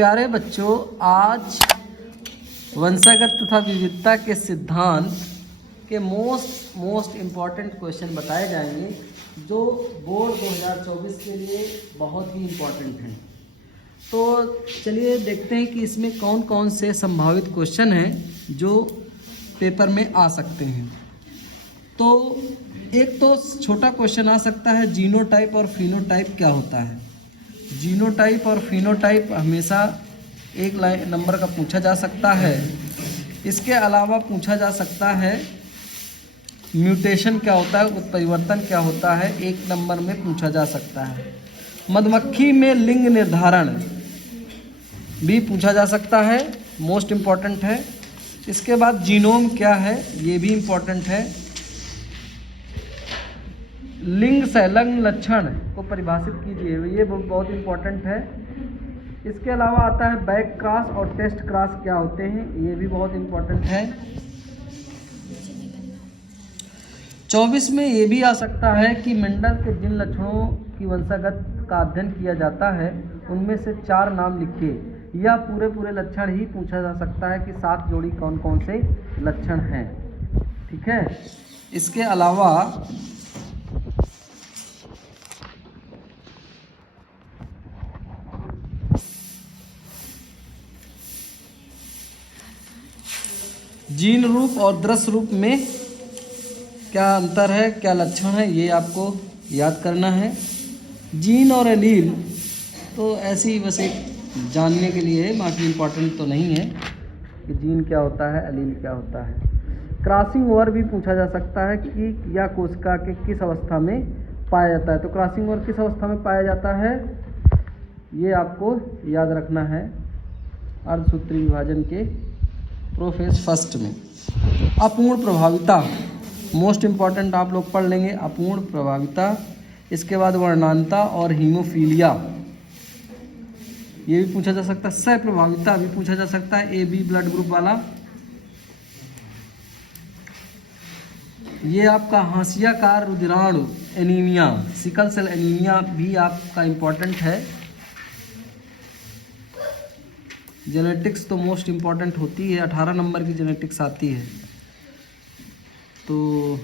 प्यारे बच्चों, आज वंशागत तथा विविधता के सिद्धांत के मोस्ट इम्पॉर्टेंट क्वेश्चन बताए जाएंगे जो बोर्ड 2024 के लिए बहुत ही इम्पॉर्टेंट हैं। तो चलिए देखते हैं कि इसमें कौन कौन से संभावित क्वेश्चन हैं जो पेपर में आ सकते हैं। तो एक तो छोटा क्वेश्चन आ सकता है, जीनोटाइप और फिनोटाइप क्या होता है। जीनोटाइप और फिनोटाइप हमेशा एक नंबर का पूछा जा सकता है। इसके अलावा पूछा जा सकता है म्यूटेशन क्या होता है, उत्परिवर्तन क्या होता है, एक नंबर में पूछा जा सकता है। मधुमक्खी में लिंग निर्धारण भी पूछा जा सकता है, मोस्ट इम्पॉर्टेंट है। इसके बाद जीनोम क्या है, ये भी इम्पॉर्टेंट है। लिंग संलग्न लक्षण को परिभाषित कीजिए, ये बहुत इम्पोर्टेंट है। इसके अलावा आता है बैक क्रॉस और टेस्ट क्रॉस क्या होते हैं, ये भी बहुत इम्पोर्टेंट है। 24 में ये भी आ सकता है कि मेंडल के जिन लक्षणों की वंशागत का अध्ययन किया जाता है उनमें से 4 नाम लिखिए, या पूरे लक्षण ही पूछा जा सकता है कि 7 जोड़ी कौन कौन से लक्षण हैं। ठीक है। इसके अलावा जीन रूप और दृश्य रूप में क्या अंतर है, क्या लक्षण है, ये आपको याद करना है। जीन और एलील तो ऐसे ही बस एक जानने के लिए है, बाकी इम्पोर्टेंट तो नहीं है कि जीन क्या होता है, एलील क्या होता है। क्रॉसिंग ओवर भी पूछा जा सकता है कि या कोशिका के किस अवस्था में पाया जाता है। तो क्रॉसिंग ओवर किस अवस्था में पाया जाता है, ये आपको याद रखना है अर्धसूत्री विभाजन के प्रोफेज फर्स्ट में। अपूर्ण प्रभाविता मोस्ट इम्पॉर्टेंट आप लोग पढ़ लेंगे, अपूर्ण प्रभाविता। इसके बाद वर्णांता और हीमोफीलिया ये भी पूछा जा सकता है। सह प्रभाविता भी पूछा जा सकता है, ए बी ब्लड ग्रुप वाला। ये आपका हाशियाकार रुधिराणु एनीमिया, सिकल सेल एनीमिया भी आपका इम्पॉर्टेंट है। जेनेटिक्स तो मोस्ट इम्पॉर्टेंट होती है, 18 नंबर की जेनेटिक्स आती है। तो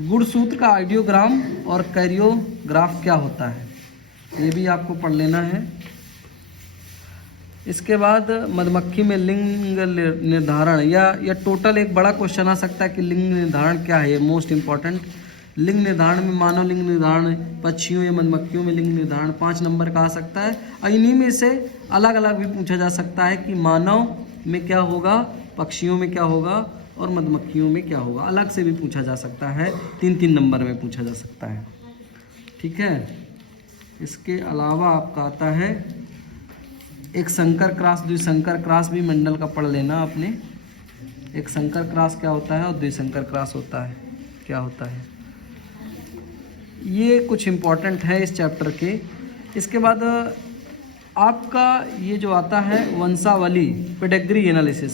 गुणसूत्र का आइडियोग्राम और कैरियोग्राफ क्या होता है, ये भी आपको पढ़ लेना है। इसके बाद मधुमक्खी में लिंग निर्धारण या टोटल एक बड़ा क्वेश्चन आ सकता है कि लिंग निर्धारण क्या है, ये मोस्ट इम्पॉर्टेंट। लिंग निर्धारण में मानव लिंग निर्धारण, पक्षियों या मधुमक्खियों में लिंग निर्धारण 5 नंबर का आ सकता है। और इन्हीं में से अलग अलग भी पूछा जा सकता है कि मानव में क्या होगा, पक्षियों में क्या होगा और मधुमक्खियों में क्या होगा, अलग से भी पूछा जा सकता है। 3 नंबर में पूछा जा सकता है। ठीक है। इसके अलावा आपका आता है एक संकर क्रॉस, द्विसंकर क्रॉस भी मंडल का पढ़ लेना आपने। एक संकर क्रॉस क्या होता है और द्विसंकर क्रॉस होता है क्या होता है, ये कुछ इम्पोर्टेंट है इस चैप्टर के। इसके बाद आपका ये जो आता है वंशावली पेडिग्री एनालिसिस,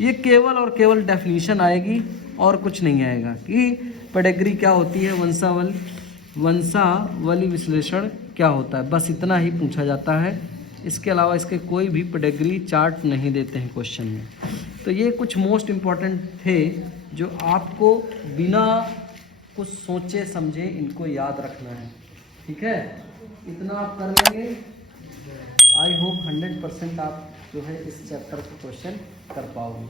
ये केवल और केवल डेफिनेशन आएगी और कुछ नहीं आएगा कि पेडिग्री क्या होती है, वंशावली विश्लेषण क्या होता है, बस इतना ही पूछा जाता है। इसके अलावा इसके कोई भी पेडिग्री चार्ट नहीं देते हैं क्वेश्चन में। तो ये कुछ मोस्ट इम्पॉर्टेंट थे जो आपको बिना कुछ सोचे समझे इनको याद रखना है। ठीक है, इतना आप कर लेंगे। आई होप 100% आप जो है इस चैप्टर को क्वेश्चन कर पाओगे।